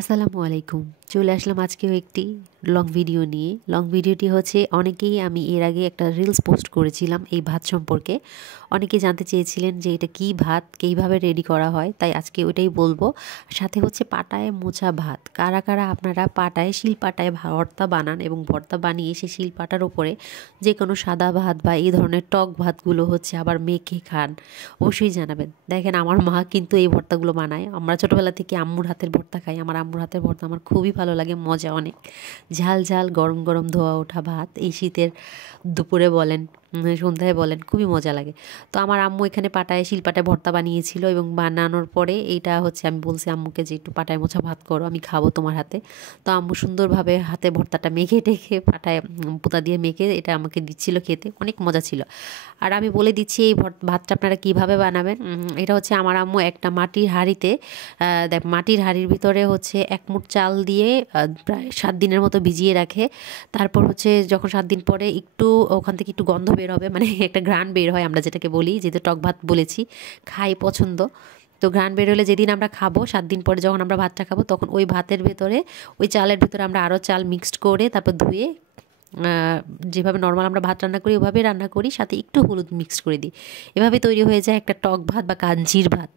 আসসালামু আলাইকুম। চলে আসলাম আজকেও একটি লং ভিডিও নিয়ে। লং ভিডিওটি হচ্ছে আমি এর আগে একটা রিলস পোস্ট করেছিলাম এই ভাত সম্পর্কে। অনেকেই জানতে চেয়েছিলেন যে এটা কী ভাত, কীভাবে রেডি করা হয়, তাই আজকে ওইটাই বলবো। সাথে হচ্ছে পাটায় মোছা ভাত। কারা কারা আপনারা শিলপাটায় ভর্তা বানান এবং ভর্তা বানিয়ে সেই শিলপাটার উপরে যে কোনো সাদা ভাত বা এই ধরনের টক ভাতগুলো হচ্ছে আবার মেখে খান, অবশ্যই জানাবেন। দেখেন আমার মা কিন্তু এই ভর্তাগুলো বানায়। আমরা ছোটোবেলা থেকে আম্মুর হাতের ভর্তা খাই। আমার আম্মুর হাতের ভর্তা আমার খুবই ভালো লাগে, মজা অনেক। ঝাল ঝাল গরম গরম ধোয়া ওঠা ভাত এই শীতের দুপুরে বলেন, সন্ধ্যায় বলেন, খুবই মজা লাগে। তো আমার আম্মু এখানে শিলপাটায় ভর্তা বানিয়েছিল এবং বানানোর পরে এইটা হচ্ছে আমি বলছি আম্মুকে যে একটু পাটায় মোছা ভাত করো, আমি খাবো তোমার হাতে। তো আম্মু সুন্দরভাবে হাতে ভর্তাটা মেখে টেখে পাটায় পুতা দিয়ে মেখে এটা আমাকে দিচ্ছিল খেতে, অনেক মজা ছিল। আর আমি বলে দিচ্ছি এই ভাতটা আপনারা কীভাবে বানাবেন। এটা হচ্ছে আমার আম্মু একটা মাটির হাঁড়িতে, মাটির হাঁড়ির ভিতরে হচ্ছে 1 মুঠ চাল দিয়ে প্রায় 7 দিনের মতো ভিজিয়ে রাখে। তারপর হচ্ছে যখন 7 দিন পরে একটু ওখান থেকে একটু গন্ধ বের হবে, মানে একটা ঘ্রাণ বের হয়, আমরা যেটাকে বলি, যেহেতু টক ভাত বলেছি, খাই পছন্দ। তো ঘ্রাণ বের হলে যেদিন আমরা খাবো, 7 দিন পরে যখন আমরা ভাতটা খাবো, তখন ওই ভাতের ভেতরে, ওই চালের ভেতরে আমরা আরও চাল মিক্সড করে তারপর ধুয়ে যেভাবে নর্মাল আমরা ভাত রান্না করি ওভাবেই রান্না করি, সাথে একটু হলুদ মিক্সড করে দিই। এভাবে তৈরি হয়ে যায় একটা টক ভাত বা কাঞ্জির ভাত।